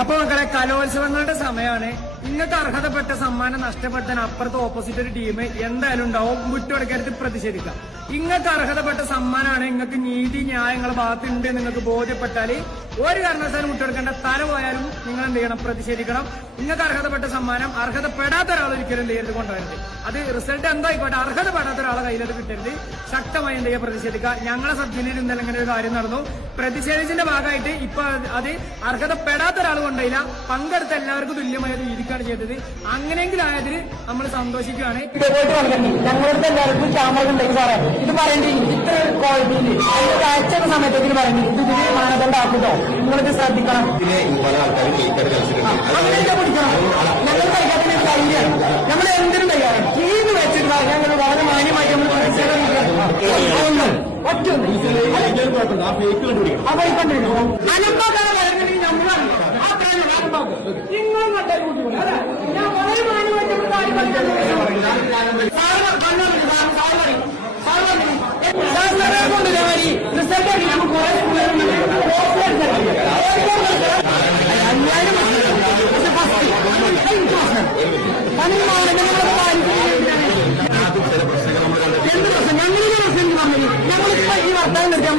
അപ്പൊ മക്കളെ കലോത്സവങ്ങളുടെ സമയമാണ്. നിങ്ങൾക്ക് അർഹതപ്പെട്ട സമ്മാനം നഷ്ടപ്പെടുത്താൻ അപ്പുറത്ത് ഓപ്പോസിറ്റ് ഒരു ടീം എന്തായാലും ഉണ്ടാവും. വിട്ടുകൊടുക്കരുത്, പ്രതിഷേധിക്കാം. നിങ്ങൾക്ക് അർഹതപ്പെട്ട സമ്മാനമാണ്. നിങ്ങൾക്ക് നീതി ന്യായങ്ങളുടെ ഭാഗത്തുണ്ട് നിങ്ങൾക്ക് ബോധ്യപ്പെട്ടാൽ ഒരു കാരണവശാലും വിട്ടുകൊടുക്കേണ്ട. തല പോയാലും നിങ്ങൾ എന്ത് ചെയ്യണം? പ്രതിഷേധിക്കണം. നിങ്ങൾക്ക് അർഹതപ്പെട്ട സമ്മാനം അർഹതപ്പെടാത്ത ഒരാൾ ഒരിക്കലും എന്ത് ചെയ്യരുത്, കൊണ്ടുവരരുത്. അത് റിസൾട്ട് എന്തായിക്കോട്ടെ, അർഹതപ്പെടാത്ത ഒരാളെ കയ്യിലത് കിട്ടരുത്. ശക്തമായി എന്ത് ചെയ്യുക? പ്രതിഷേധിക്കുക. ഞങ്ങളെ സബ് ജില്ലയിൽ ഇന്നലെ ഇങ്ങനെ ഒരു കാര്യം നടന്നു. പ്രതിഷേധിച്ചതിന്റെ ഭാഗമായിട്ട് ഇപ്പൊ അത് അർഹതപ്പെടാത്ത ഒരാൾ കൊണ്ടില്ല, പങ്കെടുത്ത എല്ലാവർക്കും തുല്യമായ രീതിക്കാണ് ചെയ്തത്. അങ്ങനെയെങ്കിലും ആയതിന് നമ്മൾ സന്തോഷിക്കുകയാണ്. ഞങ്ങളുടെ എല്ലാവർക്കും ക്യാമറ ഉണ്ടെങ്കിൽ സാറേ ഇത് പറയേണ്ടി ഇത്ര ക്വാളിറ്റിയിൽ അയച്ച സമയത്തേക്ക് പറയേണ്ടി ഇത് മാനദണ്ഡം ആക്കുട്ടോ. നിങ്ങളിത് ശ്രദ്ധിക്കണം. അങ്ങനെ പിടിക്കണം. ഞങ്ങൾ കളിക്കാത്ത ധൈര്യമാണ്. നമ്മൾ എന്തിനും തയ്യാറാണ്. ചെയ്ത് വെച്ചിട്ട് ഞങ്ങൾ വളരെ മാന്യമായിട്ട് നമ്മൾ അലമ്പാക്കാതെ വരണമെങ്കിൽ നമ്മളാണ് ആ പ്രായം അലമ്പാക്ക്. നിങ്ങളും കണ്ടാൽ കൂട്ടിക്കൂടെ അല്ലെ? ഞാൻ വളരെ മാന്യമായിട്ട് റിസൾട്ട് ഞങ്ങളിപ്പോ ഈ വർത്തമാനം നിർത്താൻ